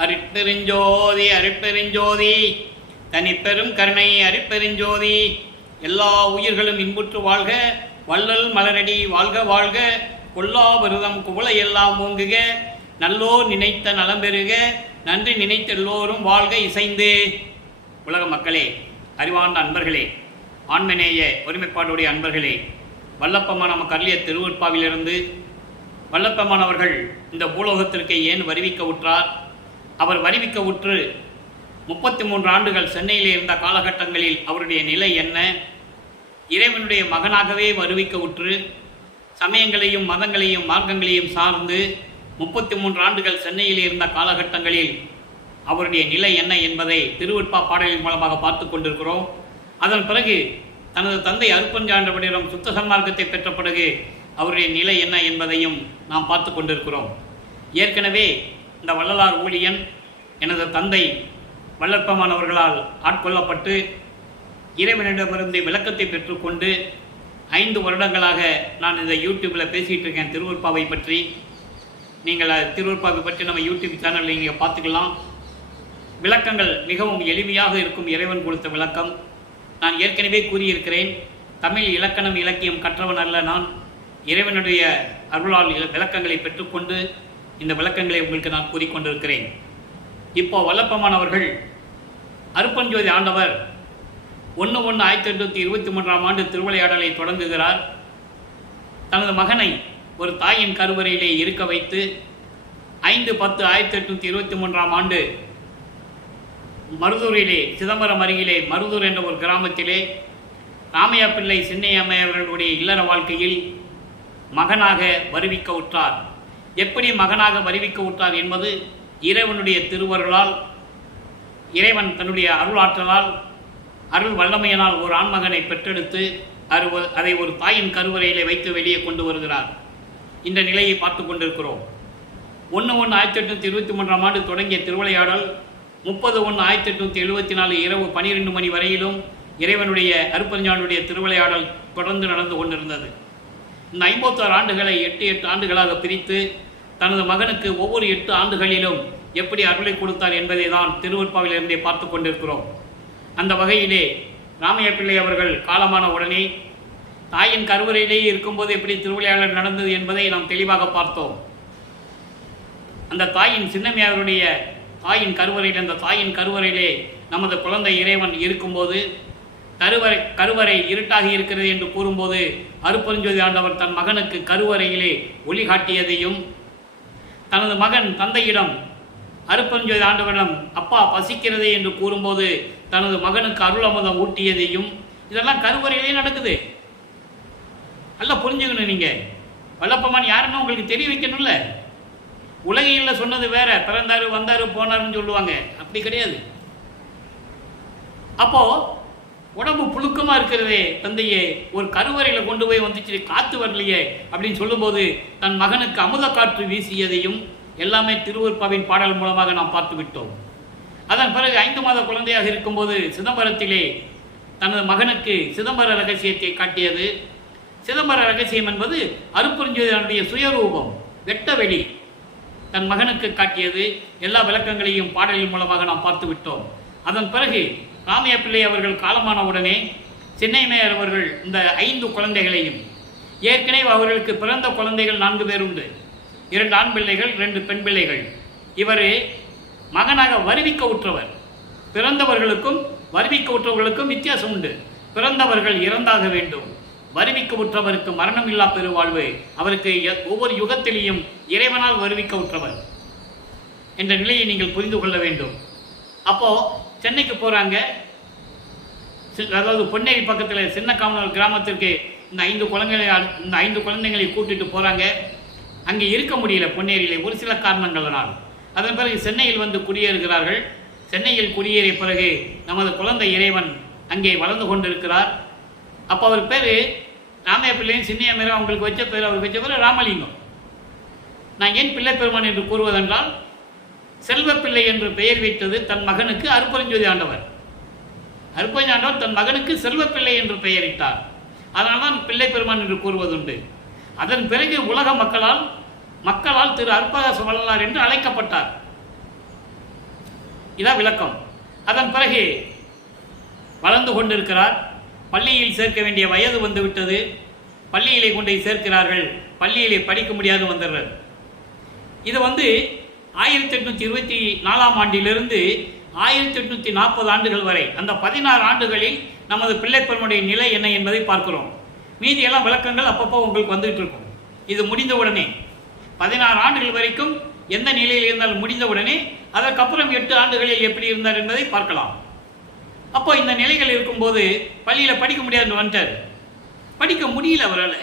அருட்பெருஞ்சோதி அருட்பெருஞ்சோதி தனிப்பெரும் கருணை அருட்பெருஞ்சோதி. எல்லா உயிர்களும் இன்புற்று வாழ்க, வள்ளல் மலரடி வாழ்க வாழ்க, கொல்லா விரதம் குவளை எல்லாம் ஓங்குக, நல்லோர் நினைத்த நலம் பெறுக, நன்றி நினைத்த எல்லோரும் வாழ்க இசைந்து. உலக மக்களே, அறிவார்ந்த அன்பர்களே, ஆன்மநேய ஒருமைப்பாடுடைய அன்பர்களே, வல்லப்பம்மான் நமக்கு அருளிய திருவருட்பாவிலிருந்து வல்லப்பம்மான் அவர்கள் இந்த பூலோகத்திற்கு ஏன் வருவிக்க உற்றார்? அவர் வருவிக்க உற்று 33 ஆண்டுகள் சென்னையில் இருந்த காலகட்டங்களில் அவருடைய நிலை என்ன? இறைவனுடைய மகனாகவே வருவிக்க உற்று சமயங்களையும் மதங்களையும் மார்க்கங்களையும் சார்ந்து 33 ஆண்டுகள் சென்னையில் இருந்த காலகட்டங்களில் அவருடைய நிலை என்ன என்பதை திருவருட்பா பாடலின் மூலமாக பார்த்து கொண்டிருக்கிறோம். அதன் பிறகு தனது தந்தை அருட்பெருஞ்சாண்டவரிடம் சுத்த சன்மார்க்கத்தை பெற்ற பிறகு அவருடைய நிலை என்ன என்பதையும் நாம் பார்த்து கொண்டிருக்கிறோம். ஏற்கனவே இந்த வள்ளலார் ஊழியன் எனது தந்தை வல்லப்பம்மான் அவர்களால் ஆட்கொள்ளப்பட்டு இறைவனிடமிருந்து விளக்கத்தை பெற்றுக்கொண்டு 5 வருடங்களாக நான் இந்த யூடியூப்பில் பேசிகிட்டு இருக்கேன் திருவருட்பாவை பற்றி. நீங்கள் திருவருட்பாவை பற்றி நம்ம யூடியூப் சேனலில் நீங்கள் பார்த்துக்கலாம். விளக்கங்கள் மிகவும் எளிமையாக இருக்கும். இறைவன் கொடுத்த விளக்கம் நான் ஏற்கனவே கூறியிருக்கிறேன். தமிழ் இலக்கணம் இலக்கியம் கற்றவன் அல்ல நான். இறைவனுடைய அருளால் விளக்கங்களை பெற்றுக்கொண்டு இந்த விளக்கங்களை உங்களுக்கு நான் கூறிக்கொண்டிருக்கிறேன். இப்போ வல்லப்பம்மான் அவர்கள் அருட்பெருஞ்சோதி ஆண்டவர் 1/1/1823 ஆண்டு திருவிளையாடலை தொடங்குகிறார். தனது மகனை ஒரு தாயின் கருவறையிலே இருக்க வைத்து 5/10/1823 ஆண்டு மருதூரிலே, சிதம்பரம் அருகிலே மருதூர் என்ற ஒரு கிராமத்திலே ராமையா பிள்ளை சின்னையம்மை அவர்களுடைய இல்லற வாழ்க்கையில் மகனாக வருவிக்க உற்றார். எப்படி மகனாக வருவிக்க உற்றார் என்பது இறைவனுடைய திருவருளால், இறைவன் தன்னுடைய அருளாற்றலால், அருள் வல்லமையினால் ஒரு ஆண்மகனை பெற்றெடுத்து அதை ஒரு தாயின் கருவறையிலே வைத்து வெளியே கொண்டு வருகிறார். இந்த நிலையை பார்த்து கொண்டிருக்கிறோம். 1/1/1823 ஆண்டு தொடங்கிய திருவிளையாடல் 30/1/1874 இரவு 12 மணி வரையிலும் இறைவனுடைய அருட்பெருஞ்சாண்டவருடைய திருவிளையாடல் தொடர்ந்து நடந்து கொண்டிருந்தது. இந்த 56 ஆண்டுகளை 8 ஆண்டுகளாக பிரித்து தனது மகனுக்கு ஒவ்வொரு 8 ஆண்டுகளிலும் எப்படி அருளை கொடுத்தார் என்பதை தான் திருவருட்பாவிலிருந்தே பார்த்து கொண்டிருக்கிறோம். அந்த வகையிலே ராமையா பிள்ளை அவர்கள் காலமான உடனே தாயின் கருவறையிலேயே இருக்கும்போது எப்படி திருவிளையாடல் நடந்தது என்பதை நாம் தெளிவாக பார்த்தோம். அந்த தாயின் சின்னம்மையாருடைய தாயின் கருவறையில், அந்த தாயின் கருவறையிலே நமது குழந்தை இறைவன் இருக்கும்போது கருவறை இருட்டாகி இருக்கிறது என்று கூறும்போது அருட்பெருஞ்சோதி ஆண்டவர் தன் மகனுக்கு கருவறையிலே ஒளி காட்டியதையும், தனது மகன் தந்தையிடம் அருட்பெருஞ்சோதி ஆண்டவரிடம் அப்பா பசிக்கிறது என்று கூறும்போது தனது மகனுக்கு அருள் அமுதம் ஊட்டியதையும், இதெல்லாம் கருவறையிலே நடக்குது. நல்லா புரிஞ்சுக்கணும். நீங்கள் வல்லப்பம்மான் யாருன்னு உங்களுக்கு தெரிய வைக்கணும்ல. உலகையில் சொன்னது வேற, பிறந்தாரு வந்தாரு போனாருன்னு சொல்லுவாங்க. அப்படி கிடையாது. அப்போ உடம்பு புழுக்கமாக இருக்கிறதே தந்தையே, ஒரு கருவறையில் கொண்டு போய் வந்துச்சு, காற்று வரலையே அப்படின்னு சொல்லும்போது தன் மகனுக்கு அமுத காற்று வீசியதையும் எல்லாமே திருவருட்பாவின் பாடல் மூலமாக நாம் பார்த்து விட்டோம். அதன் பிறகு 5 மாத குழந்தையாக இருக்கும்போது சிதம்பரத்திலே தனது மகனுக்கு சிதம்பர ரகசியத்தை காட்டியது. சிதம்பர ரகசியம் என்பது அருட்பெருஞ்சோதியினுடைய சுயரூபம், வெட்ட வெளி தன் மகனுக்கு காட்டியது. எல்லா விளக்கங்களையும் பாடலின் மூலமாக நாம் பார்த்து விட்டோம். அதன் பிறகு ராமையா பிள்ளை அவர்கள் காலமான உடனே சின்னையம்மையார் அவர்கள் இந்த 5 குழந்தைகளையும், ஏற்கனவே அவர்களுக்கு பிறந்த குழந்தைகள் 4 பேர் உண்டு. 2 ஆண் பிள்ளைகள், 2 பெண் பிள்ளைகள். இவர் மகனாக வருவிக்க உற்றவர். பிறந்தவர்களுக்கும் வருவிக்க உற்றவர்களுக்கும் வித்தியாசம் உண்டு. பிறந்தவர்கள் இறந்தாக வேண்டும், வருவிக்க உற்றவருக்கு மரணமில்லா பெருவாழ்வு, அவருக்கு ஒவ்வொரு யுகத்திலேயும் இறைவனால் வருவிக்க உற்றவர் என்ற நிலையை நீங்கள் புரிந்து கொள்ள வேண்டும். அப்போது சென்னைக்கு போகிறாங்க. அதாவது பொன்னேரி பக்கத்தில் சின்ன காமனூர் கிராமத்திற்கு இந்த 5 குழந்தைகளை கூட்டிட்டு போகிறாங்க. அங்கே இருக்க முடியல பொன்னேரியில் ஒரு சில காரணங்களால். அதன் பிறகு சென்னையில் வந்து குடியேறுகிறார்கள். சென்னையில் குடியேறிய பிறகு நமது குழந்தை இறைவன் அங்கே வளர்ந்து கொண்டிருக்கிறார். அப்போ அவர் பேர் ராமையா பிள்ளையும் சின்னையம்மையாரும் அவங்களுக்கு வச்ச பேர், அவருக்கு வச்ச பேர் ராமலிங்கம். நான் ஏன் பிள்ளை பெருமான் என்று கூறுவதென்றால், செல்வப்பிள்ளை என்று பெயர் வைத்தது தன் மகனுக்கு அருட்பெருஞ்சோதி ஆண்டவர். அருட்பெருஞ்சோதி ஆண்டவர் தன் மகனுக்கு செல்வப்பிள்ளை என்று பெயரிட்டார். அதனால்தான் பிள்ளை பெருமான் என்று கூறுவதுண்டு. அதன் பிறகு உலக மக்களால் திரு அருட்பிரகாச வள்ளலார் என்று அழைக்கப்பட்டார். இதான் விளக்கம். அதன் பிறகு வளர்ந்து கொண்டிருக்கிறார். பள்ளியில் சேர்க்க வேண்டிய வயது வந்துவிட்டது. பள்ளியிலே கொண்டு சேர்க்கிறார்கள். பள்ளியிலே படிக்க முடியாது வந்துடுறார். இது 1824ஆம் ஆண்டிலிருந்து 1840 ஆண்டுகள் வரை, அந்த 16 ஆண்டுகளில் நமது பிள்ளைப்பெருமனுடைய நிலை என்ன என்பதை பார்க்கிறோம். மீதியெல்லாம் விளக்கங்கள் அப்பப்போ உங்களுக்கு வந்துகிட்டு இருக்கும். இது முடிந்தவுடனே 16 ஆண்டுகள் வரைக்கும் எந்த நிலையில் இருந்தாலும் முடிந்தவுடனே அதற்கப்புறம் 8 ஆண்டுகளில் எப்படி இருந்தார் என்பதை பார்க்கலாம். அப்போ இந்த நிலைகள் இருக்கும்போது பள்ளியில் படிக்க முடியாதுன்னு வந்துட்டார். படிக்க முடியல அவரால்.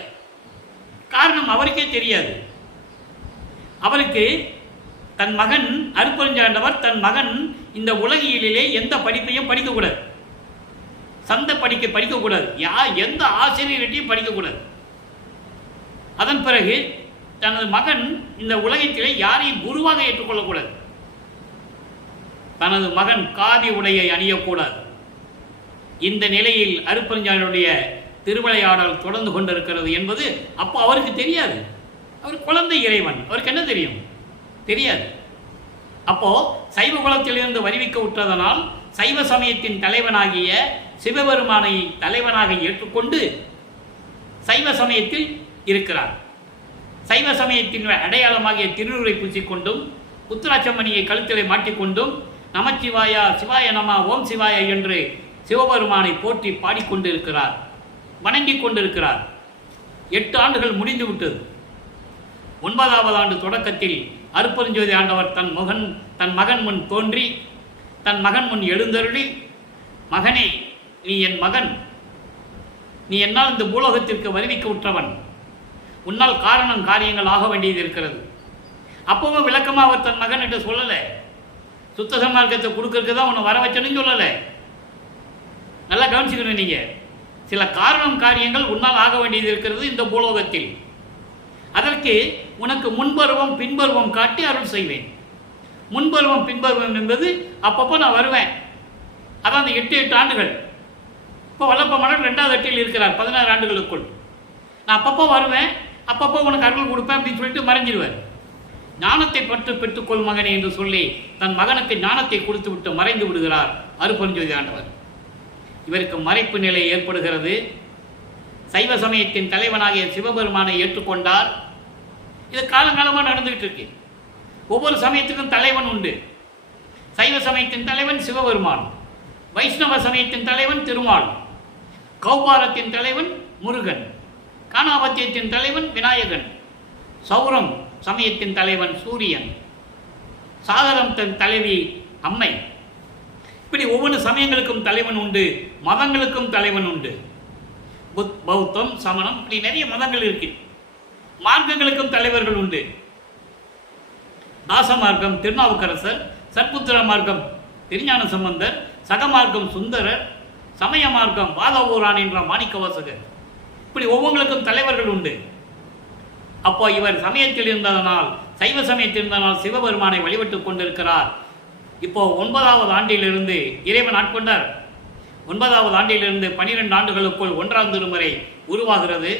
காரணம் அவருக்கே தெரியாது. அவருக்கு தன் மகன் அருட்பெருஞ்சாண்டவர் தன் மகன் இந்த உலகியலிலே எந்த படிப்பையும் படிக்கக்கூடாது, சந்த படிக்கக்கூடாது, எந்த ஆசிரியர்கிட்டையும் படிக்கக்கூடாது. அதன் பிறகு தனது மகன் இந்த உலகத்திலே யாரையும் குருவாக ஏற்றுக்கொள்ளக்கூடாது. தனது மகன் காவி உடையை அணியக்கூடாது. இந்த நிலையில் அருட்பெருஞ்சாண்டவருடைய திருவிளையாடல் தொடர்ந்து கொண்டிருக்கிறது என்பது அப்போ அவருக்கு தெரியாது. அவர் குழந்தை இறைவன், அவருக்கு என்ன தெரியும்? தெரியாது. அப்போ சைவ குலத்திலிருந்து வருவிக்க விட்டதனால் சைவ சமயத்தின் தலைவனாகிய சிவபெருமானை தலைவனாக ஏற்றுக்கொண்டு சைவ சமயத்தில் இருக்கிறார். சைவ சமயத்தின் அடையாளமாகிய திருநூரை பூசிக்கொண்டும் உத்திராட்சமணியை கழுத்திலே மாட்டிக்கொண்டும் நமச்சிவாயா சிவாய நம ஓம் சிவாய என்று சிவபெருமானை போற்றி பாடிக்கொண்டிருக்கிறார், வணங்கிக் கொண்டிருக்கிறார். 8 ஆண்டுகள் முடிந்து விட்டது. 9வது ஆண்டு தொடக்கத்தில் அருட்பெருஞ்சோதி ஆண்டவர் தன் மகன் முன் தோன்றி தன் மகன் முன் எழுந்தருளி, மகனே, நீ என் மகன், நீ என்னால் இந்த பூலோகத்திற்கு வருவிக்க உற்றவன், உன்னால் காரியங்கள் ஆக வேண்டியது இருக்கிறது. அப்பவும் விளக்கமாக அவர் தன் மகன் என்று சொல்லலை. சுத்த சன்மார்க்கத்தை கொடுக்கறதுக்கு தான் உன்னை வர வச்சனும் சொல்லலை. நல்லா கவனிச்சுக்கணும். நீங்கள் சில காரியங்கள் உன்னால் ஆக வேண்டியது இருக்கிறது இந்த பூலோகத்தில். அதற்கு உனக்கு முன்பருவம் பின்பருவம் காட்டி அருள் செய்வேன். முன்பருவம் பின்பருவம் என்பது அப்பப்போ நான் வருவேன். அதான் அந்த 8 ஆண்டுகள். இப்போ வல்லப்ப மன்னர் 2வது எட்டில் இருக்கிறார் 16 ஆண்டுகளுக்குள். நான் அப்பப்போ வருவேன், அப்பப்போ உனக்கு அருள் கொடுப்பேன் அப்படின்னு சொல்லிட்டு மறைஞ்சிடுவார். ஞானத்தை பெற்றுக்கொள் மகனே என்று சொல்லி தன் மகனுக்கு ஞானத்தை கொடுத்து விட்டு மறைந்து விடுகிறார் அருட்பெருஞ்சோதி ஆண்டவர். இவருக்கு மறைப்பு நிலை ஏற்படுகிறது. சைவ சமயத்தின் தலைவனாகிய சிவபெருமானை ஏற்றுக்கொண்டார். இது காலங்காலமாக நடந்துகிட்டு இருக்கு. ஒவ்வொரு சமயத்துக்கும் தலைவன் உண்டு. சைவ சமயத்தின் தலைவன் சிவபெருமான், வைஷ்ணவ சமயத்தின் தலைவன் திருமால், கௌபாரத்தின் தலைவன் முருகன், காணாபத்தியத்தின் தலைவன் விநாயகன், சௌரம் சமயத்தின் தலைவன் சூரியன், சாகரம் தன் தலைவி அம்மை. இப்படி ஒவ்வொரு சமயங்களுக்கும் தலைவன் உண்டு, மதங்களுக்கும் தலைவன் உண்டு. பௌத்தம், சமணம், இப்படி நிறைய மதங்கள் இருக்கு. மார்க்கங்களுக்கும் தலைவர்கள் உண்டு. தாச மார்க்கம் திருநாவுக்கரசர், சற்புத்திர மார்க்கம் திருஞான சம்பந்தர், சகமார்க்கம் சுந்தரர், சமய மார்க்கம் வாதவூரான் என்ற மாணிக்கவாசகர். இப்படி ஒவ்வொருக்கும் தலைவர்கள் உண்டு. அப்போ இவர் சமயத்தில் இருந்ததனால், சைவ சமயத்தில் இருந்ததனால் சிவபெருமானை வழிபட்டுக் கொண்டிருக்கிறார். இப்போ 9வது ஆண்டிலிருந்து இறைவன் ஆட்கொண்டார். 9வது ஆண்டிலிருந்து 12 ஆண்டுகளுக்குள் 1ஆம் திருமுறை உருவாகிறது.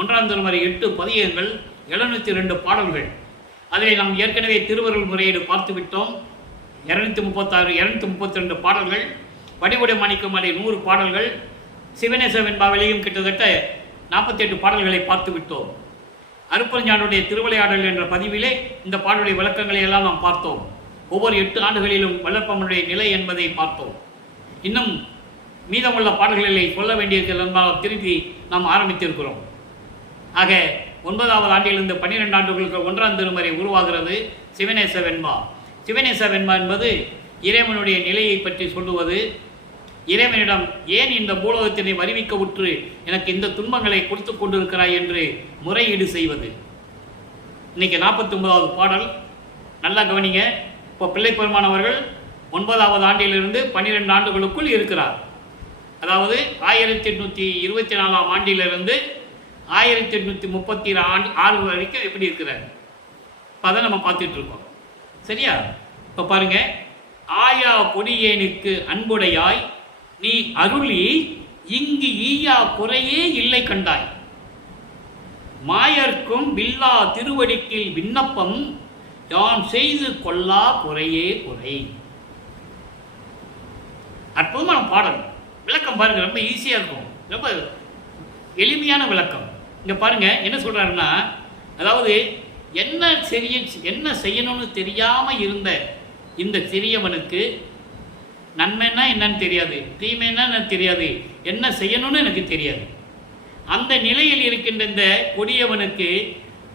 1ஆம் திருமுறை 8 பதிகங்கள், 702 பாடல்கள். அதில் நாம் ஏற்கனவே திருவருள் முறையீடு பார்த்து விட்டோம். 236 232 பாடல்கள், வடிவுடை மாணிக்கமலை 100 பாடல்கள், சிவநேச வெண்பாவிலையும் கிட்டத்தட்ட 48 பாடல்களை பார்த்து விட்டோம். அருட்பெருஞ்சாண்டவருடைய திருவிளையாடல் என்ற பதிவிலே இந்த பாடலுடைய விளக்கங்களை எல்லாம் நாம் பார்த்தோம். ஒவ்வொரு 8 ஆண்டுகளிலும் வளர்ப்பவனுடைய நிலை என்பதை பார்த்தோம். இன்னும் மீதமுள்ள பாடல்களை சொல்ல வேண்டியிருக்கிறது என்பதால் திருப்பி நாம் ஆரம்பித்திருக்கிறோம். ஆக 9வது ஆண்டிலிருந்து 12 ஆண்டுகளுக்கு 1ஆம் திருமுறை உருவாகிறது. சிவநேச வெண்பா. சிவநேச வெண்பா என்பது இறைவனுடைய நிலையை பற்றி சொல்லுவது. இறைவனிடம் ஏன் இந்த பூலோகத்தினை வருவிக்க உற்று எனக்கு இந்த துன்பங்களை கொடுத்து கொண்டிருக்கிறாய் என்று முறையீடு செய்வது. இன்னைக்கு 49வது பாடல். நல்லா கவனிங்க. இப்போ பிள்ளைப்பெருமான் அவர்கள் 9வது ஆண்டிலிருந்து 12 ஆண்டுகளுக்குள் இருக்கிறார். அதாவது 1824ஆம் ஆண்டிலிருந்து 1836 வரைக்கும் எப்படி இருக்கிறார், இப்போ அதை நம்ம பார்த்துட்டு இருக்கோம். சரியா? இப்போ பாருங்க. ஆயா கொடியேனுக்கு அன்புடையாய் நீ அருளி இங்கு ஈயா குறையே இல்லை கண்டாய், மாயர்க்கும் வில்லா திருவடிக்கில் விண்ணப்பம் யான் செய்து கொள்ளா குறையே குறை. அற்புதமான பாடல். விளக்கம் பாருங்க, ரொம்ப ஈஸியாக இருக்கும், ரொம்ப எளிமையான விளக்கம். இங்கே பாருங்க என்ன சொல்றாருன்னா, அதாவது என்ன செய்யணும்னு தெரியாமல் இருந்த இந்த சிறியவனுக்கு நன்மைன்னா என்னன்னு தெரியாது, தீமைன்னா என்னன்னு தெரியாது, என்ன செய்யணும்னு எனக்கு தெரியாது. அந்த நிலையில் இருக்கின்ற இந்த கொடியவனுக்கு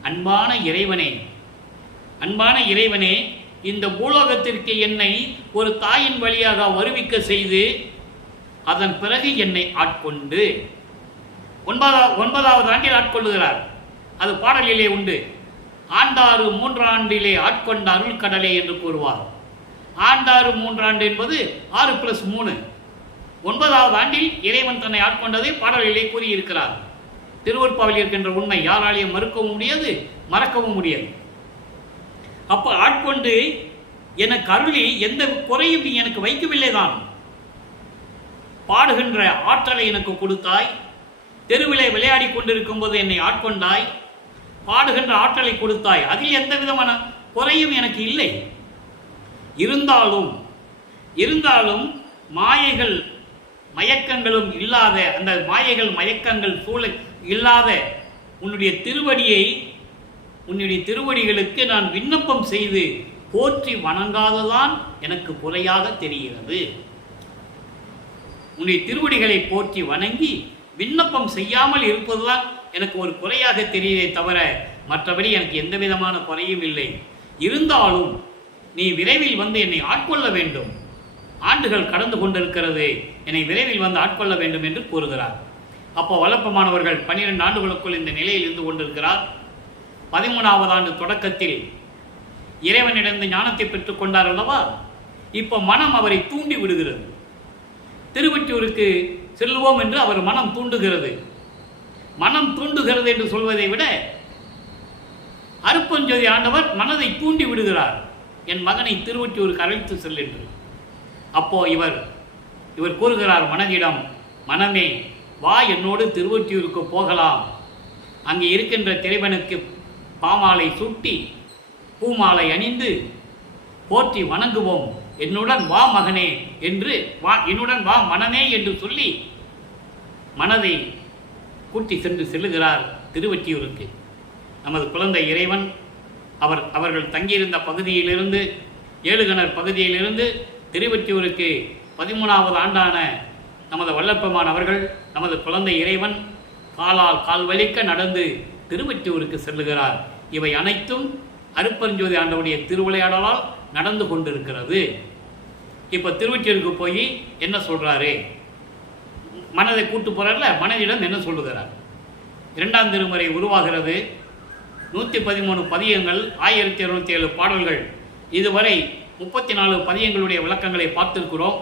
அன்பான இறைவனே, இந்த பூலோகத்திற்கு என்னை ஒரு தாயின் வழியாக வருவிக்க செய்து அதன் பிறகு என்னை ஆட்கொண்டு 9வது ஆண்டில் ஆட்கொள்ளுகிறார். அது பாடலிலே உண்டு. ஆண்டாறு 3 ஆண்டிலே ஆட்கொண்ட அருள் கடலே என்று கூறுவார். ஆண்டாறு 3 ஆண்டு என்பது 6+3. 9வது ஆண்டில் இறைவன் தன்னை ஆட்கொண்டதை பாடலிலே கூறியிருக்கிறார். திருவருட்பாவில் இருக்கின்ற உண்மை யாராலையும் மறுக்கவும் முடியாது, மறக்கவும் முடியாது. அப்போ ஆட்கொண்டு எனக்கு அருளி எந்த குறையும் நீ எனக்கு வைக்கவில்லை தான். பாடுகின்ற ஆற்றலை எனக்கு கொடுத்தாய், தெருவிலே விளையாடி கொண்டிருக்கும் போது என்னை ஆட்கொண்டாய், பாடுகின்ற ஆற்றலை கொடுத்தாய், அதில் எந்த விதமான குறையும் எனக்கு இல்லை. இருந்தாலும் மாயைகள் மயக்கங்களும் இல்லாத, அந்த மாயைகள் மயக்கங்கள் சூழல் இல்லாத உன்னுடைய திருவடிகளுக்கு நான் விண்ணப்பம் செய்து போற்றி வணங்காததான் எனக்கு குறையாக தெரிகிறது. உன்னுடைய திருவடிகளை போற்றி வணங்கி விண்ணப்பம் செய்யாமல் இருப்பதுதான் எனக்கு ஒரு குறையாக தெரியுதே தவிர மற்றபடி எனக்கு எந்த விதமான குறையும் இல்லை. இருந்தாலும் நீ விரைவில் வந்து என்னை ஆட்கொள்ள வேண்டும், ஆண்டுகள் கடந்து கொண்டிருக்கிறது, என்னை விரைவில் வந்து ஆட்கொள்ள வேண்டும் என்று கூறுகிறார். அப்போ வல்லப்பமானவர்கள் 12 ஆண்டுகளுக்குள் இந்த நிலையில் இருந்து கொண்டிருக்கிறார். 13வது ஆண்டு தொடக்கத்தில் இறைவனிடந்து ஞானத்தை பெற்றுக் கொண்டார் அல்லவா. இப்போ மனம் அவரை தூண்டி விடுகிறது. திருவொற்றியூருக்கு செல்வோம் என்று அவர் மனம் தூண்டுகிறது. மனம் தூண்டுகிறது என்று சொல்வதை விட அருப்பஞ்சோதி ஆண்டவர் மனதை தூண்டி விடுகிறார், என் மகனை திருவொற்றியூருக்கு அழைத்து செல் என்று. அப்போ இவர் கூறுகிறார் மனதிடம், மனமே வா, என்னோடு திருவொற்றியூருக்கு போகலாம். அங்கே இருக்கின்ற திரைவனுக்கு பாமாலை சூட்டி பூமாலை அணிந்து போற்றி வணங்குவோம், என்னுடன் வா மகனே என்று, என்னுடன் வா மனனே என்று சொல்லி மனதை கூட்டி சென்று செல்லுகிறார் திருவொற்றியூருக்கு. நமது குழந்தை இறைவன் அவர்கள் தங்கியிருந்த பகுதியிலிருந்து, ஏழுகணர் பகுதியிலிருந்து திருவொற்றியூருக்கு 13வது ஆண்டான நமது வல்லப்பமான் அவர்கள், நமது குழந்தை இறைவன் கால் வலிக்க நடந்து திருவொற்றியூருக்கு செல்லுகிறார். இவை அனைத்தும் அருப்பஞ்சோதி ஆண்டவருடைய திருவிளையாடலால் நடந்து கொண்டிருக்கிறது. இப்போ திருவொற்றியூருக்கு போய் என்ன சொல்றாரு, மனதை கூட்டு போறார்ல, மனதிடம் என்ன சொல்லுகிறார். 2ஆம் திருமுறை உருவாகிறது. 113 பதியங்கள், 1207 பாடல்கள். இதுவரை 34 பதியங்களுடைய விளக்கங்களை பார்த்திருக்கிறோம்.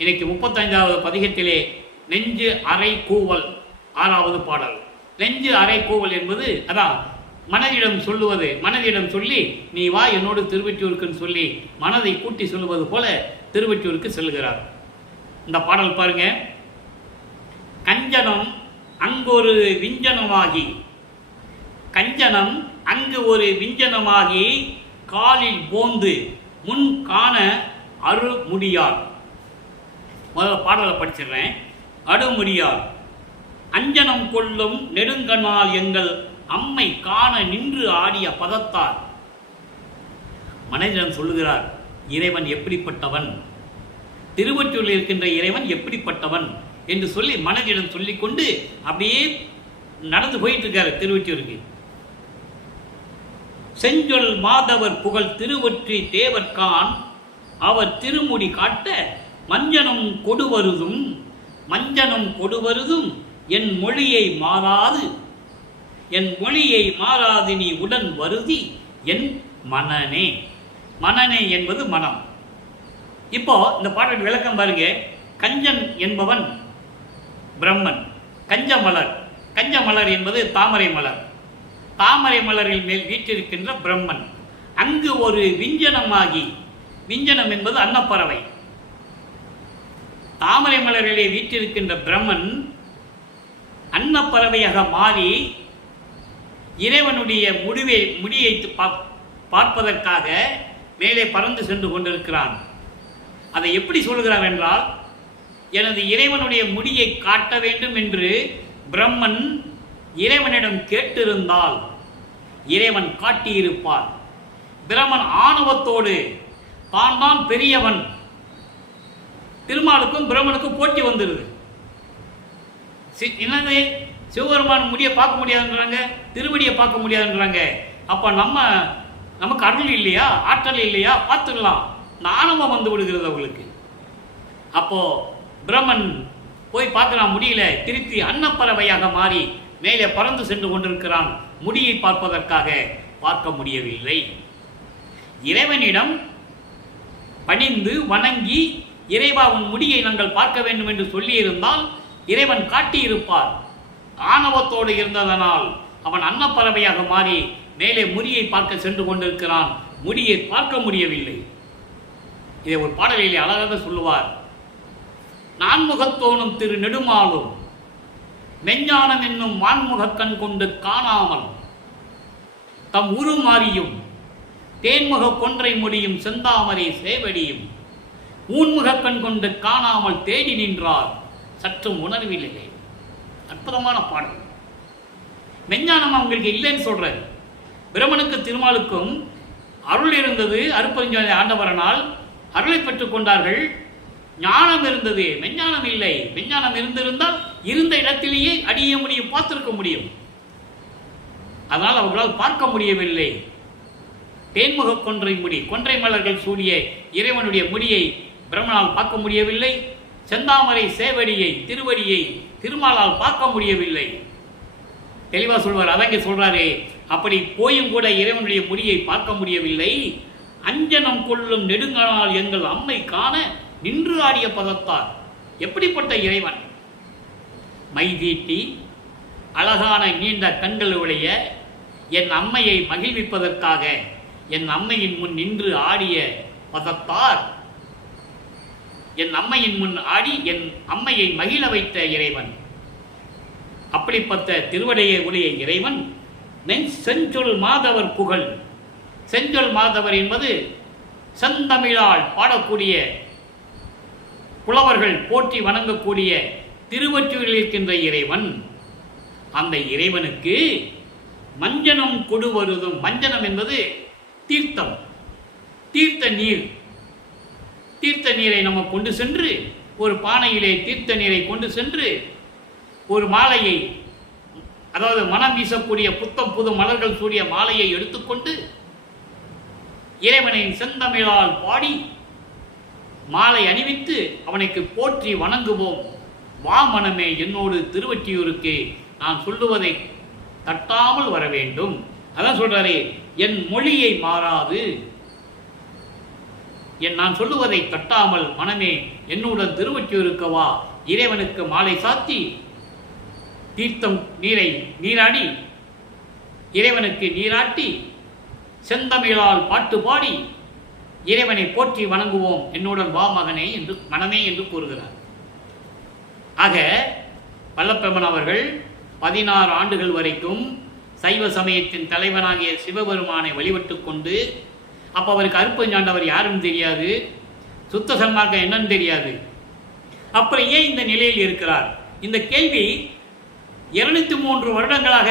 இன்னைக்கு 35வது பதிகத்திலே நெஞ்சு அறை கூவல் 6வது பாடல். நெஞ்சு அறை கூவல் என்பது அதான் மனதிடம் சொல்லுவது. மனதிடம் சொல்லி நீ வா என்னோடு திருவொற்றியூருக்குன்னு சொல்லி மனதை கூட்டி சொல்லுவது போல திருவொற்றியூருக்கு செல்கிறார். இந்த பாடல் பாருங்க. கஞ்சனம் அங்கொரு விஞ்சனமாகி, கஞ்சனம் அங்கு ஒரு விஞ்சனமாகி காலில் போந்து முன் காண அருமுடியார். முதல்ல பாடலை படிச்சிடுறேன். அடுமுடியார் அஞ்சனம் கொள்ளும் நெடுங்கனால் எங்கள் அம்மை காண நின்று ஆடிய பதத்தார். மனிதன் சொல்லுகிறார், இறைவன் எப்படிப்பட்டவன், திருவொற்றியூரில் இருக்கின்ற இறைவன் எப்படிப்பட்டவன் என்று சொல்லி மனதிடம் சொல்லிக்கொண்டு அப்படியே நடந்து போயிட்டு இருக்காரு திருவொற்றியூருக்கு. செஞ்சொல் மாதவர் புகழ் திருவொற்றி தேவர்கான் அவர் திருமுடி காட்ட மஞ்சனம் கொடுவருதும் என் மொழியை மாறாது நீ உடன் வருதி என் மனனே. மனனே என்பது மனம். இப்போ இந்த பாடல் விளக்கம் பாருங்க. கஞ்சன் என்பவன் பிரம்மன். கஞ்சமலர் என்பது தாமரை மலர். தாமரை மலரில் மேல் வீற்றிருக்கின்ற பிரம்மன். அங்கு ஒரு விஞ்சனமாகி, விஞ்சனம் என்பது அன்னப்பறவை. தாமரை மலரிலே வீற்றிருக்கின்ற பிரம்மன் அன்னப்பறவையாக மாறி இறைவனுடைய முடியை பார்ப்பதற்காக மேலே பறந்து சென்று கொண்டிருக்கிறான். அதை எப்படி சொல்கிறார் என்றால், எனது இறைவனுடைய முடியை காட்ட வேண்டும் என்று பிரம்மன் இறைவனிடம் கேட்டிருந்தால் இறைவன் காட்டியிருப்பார். பிரம்மன் ஆணவத்தோடு தான் பெரியவன், திருமாலுக்கும் பிரம்மனுக்கும் போட்டி வந்துடுது. என்னது, சிவபெருமான் முடியை பார்க்க முடியாதுன்றாங்க, திருவடியை பார்க்க முடியாதுன்றாங்க. அப்போ நமக்கு அருள் இல்லையா, ஆற்றல் இல்லையா, பார்த்துக்கலாம், ஆணவம் வந்து விடுகிறது அவங்களுக்கு. அப்போ பிரம்மன் போய் பார்க்கலாம், முடியல, திருப்பி அன்னப்பறவையாக மாறி மேலே பறந்து சென்று கொண்டிருக்கிறான். முடியை பார்ப்பதற்காக பார்க்க முடியவில்லை. இறைவனிடம் பணிந்து வணங்கி, இறைவா உன் முடியை நாங்கள் பார்க்க வேண்டும் என்று சொல்லியிருந்தால் இறைவன் காட்டியிருப்பார். ஆணவத்தோடு இருந்ததனால் அவன் அன்னப்பறவையாக மாறி மேலே முடியை பார்க்க சென்று கொண்டிருக்கிறான், முடியை பார்க்க முடியவில்லை. இதை ஒரு பாடலிலே அழகாக சொல்லுவார். நான்முகத்தோனும் திரு நெடுமாலும் மெஞ்ஞானம் என்னும் வான்முகக் கண் கொண்டு காணாமல் தம் உருமாறியும் தேன்முக கொன்றை முடியும் செந்தாமரை சேவடியும் ஊன்முகக் கண் கொண்டு காணாமல் தேடி நின்றார் சற்றும் உணர்வில்லை. அற்புதமான பாடல். மெஞ்ஞானம் அவங்களுக்கு இல்லைன்னு சொல்றாரு. பிரம்மனுக்கு திருமாலுக்கும் அருள் இருந்தது, அருட்பெருஞ்சோதி ஆண்டவரனால் அருளை பெற்றுக் கொண்டார்கள். ஞானம் இருந்தது, மெஞ்ஞானம் இல்லை. மெஞ்ஞானம் இருந்திருந்தால் இருந்த இடத்திலேயே அடிய முடியும், பார்த்திருக்க முடியும். அதனால் அவர்களால் பார்க்க முடியவில்லை. தேன்முக கொன்றை முடி, கொன்றை மலர்கள் சூடிய இறைவனுடைய முடியை பிரம்மனால் பார்க்க முடியவில்லை. செந்தாமரை சேவடியை, திருவடியை திருமாலால் பார்க்க முடியவில்லை. தெளிவா சொல்வார். அதங்க சொல்றாரே, அப்படி போயும் கூட இறைவனுடைய முடியை பார்க்க முடியவில்லை. அஞ்சனம் கொள்ளும் நெடுங்கனால் எங்கள் அம்மை காண நின்று ஆடிய பதத்தார். எப்படிப்பட்ட இறைவன்! மைதீட்டி அழகான நீண்ட கண்களுடைய என் அம்மையை மகிழ்விப்பதற்காக என் அம்மையின் முன் நின்று ஆடிய பதத்தார். என் அம்மையின் முன் ஆடி என் அம்மையை மகிழ வைத்த இறைவன். அப்படிப்பட்ட திருவடையை உடைய இறைவன் செஞ்சொல் மாதவர் புகழ். செஞ்சொல் மாதவர் என்பது செந்தமிழால் பாடக்கூடிய, புலவர்கள் போற்றி வணங்கக்கூடிய திருவொற்றியூரில் இருக்கின்ற இறைவன். அந்த இறைவனுக்கு மஞ்சனம் கொடுவருதும். மஞ்சனம் என்பது தீர்த்தம், தீர்த்த நீர். தீர்த்த நீரை நம்ம கொண்டு சென்று, ஒரு பானையிலே தீர்த்த நீரை கொண்டு சென்று, ஒரு மாலையை, அதாவது மனம் வீசக்கூடிய புத்தம் புது மலர்கள் சூடிய மாலையை எடுத்துக்கொண்டு இறைவனை செந்தமிழால் பாடி மாலை அணிவித்து அவனுக்கு போற்றி வணங்குவோம். வா மனமே என்னோடு திருவொற்றியூருக்கு நான் சொல்லுவதை தட்டாமல் வர வேண்டும். அதான் சொல்றாரே, என் மொழியை மாறாது, நான் சொல்லுவதை தட்டாமல் மனமே என்னுடன் திருவொற்றியூருக்கு வா. இறைவனுக்கு மாலை சாத்தி தீர்த்தம் நீரை நீராடி, இறைவனுக்கு நீராட்டி, செந்தமிழால் பாட்டு பாடி இறைவனை போற்றி வணங்குவோம். என்னுடன் வா மகனே என்று, மனமே என்று கூறுகிறார். ஆக வல்லபெருமான் அவர்கள் 16 ஆண்டுகள் வரைக்கும் சைவ சமயத்தின் தலைவனாகிய சிவபெருமானை வழிபட்டு கொண்டு, அப்போ அவருக்கு அருட்பெருஞ்சாண்டவர் யாருன்னு தெரியாது, சுத்த சன்மார்க்கம் என்னன்னு தெரியாது. அப்புறம் ஏன் இந்த நிலையில் இருக்கிறார்? இந்த கேள்வி 203 வருடங்களாக